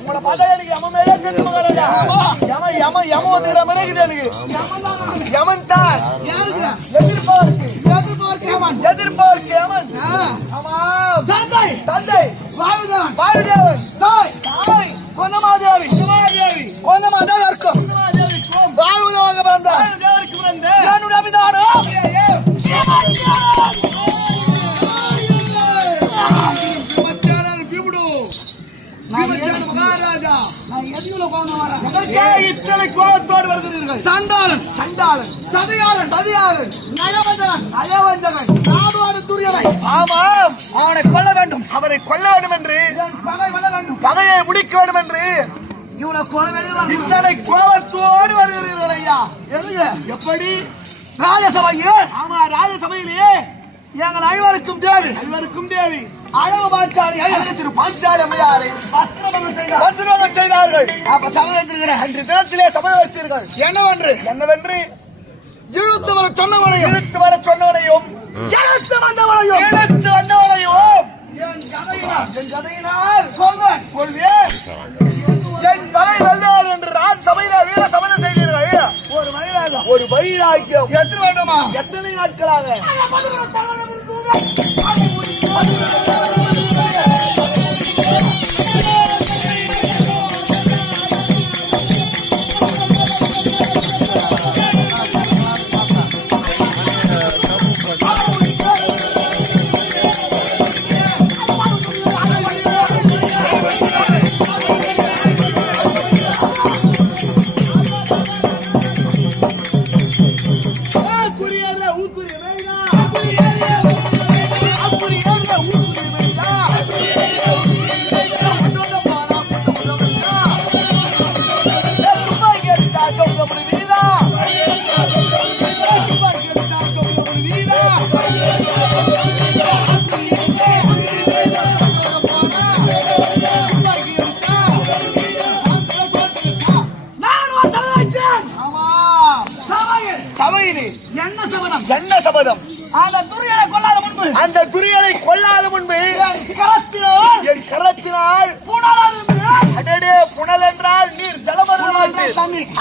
உங்களை பார்த்தா எனக்கு யம மேலே தெரிஞ்சு மகாராஜா. யம வந்துக்கிற மாதிரி இருக்குது எனக்கு. யமன் தான் எதிர்பார்க்கு யமன். ஆமாம் தந்தை வாயுதேவன் கொந்தமாதேவி இருக்கும் வாயுதேவன் பிறந்தார். என்னுடைய அபிதானம் இத்தனை கோபத்தோடு வருகிறீர்கள். சண்டாளன் சதிகாரன் நயவஞ்சகன் நாடோடு துரியனை. ஆமாம், அவனை கொல்ல வேண்டும். அவரை கொல்ல வேண்டும் என்று பகையை முடிக்க வேண்டும் என்று இத்தனை கோபத்தோடு வருகிறீர்கள் ஐயா. எப்படி? ராஜசபையே. ஆமா, ராஜசபையிலேயே எங்கள் ஐவருக்கும் தேவி அழகு பாஞ்சாலி அம்மையாரை வஸ்திரபங்கம் செய்தார்கள். அப்ப சமயத்திற்கிற அன்று தினத்திலே சமயம் வைத்தீர்கள். என்னவென்று இழுத்து வர சொன்னவனையும் இழுத்து வந்தவனையும் என் கதையினால் சொல்வேன். என் பகை வெல்வார் என்று நான் சபையில வீர சபதம் செய்தீர்கள். ஒரு வைராக்கியம் எத்தனை வேண்டுமா? எத்தனை நாட்களாக? என்ன சபதம்? அந்த துரியனை கொல்லாத முன்பு என் கரத்தினால் புனல் என்றால் நீர், ஜலம்.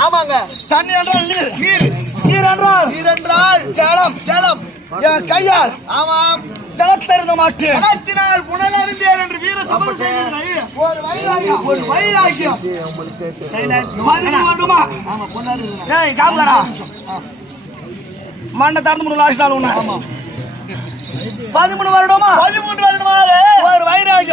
ஆமாங்க, தண்ணி என்றால் நீர் என்றால் ஜலம். என் கையால் ஆமாம் ஜலத்திருந்த மாட்டேன். கரத்தினால் புனல் அறிந்தேன் என்று வீர சபதம் செய்கிறீர்கள். ஒரு வைராக்கியம் வேண்டுமா? மண்ணை திறந்து 3 லாஸ்ட் நாள் 13 வருடமா ஒரு வைராக்கியம்.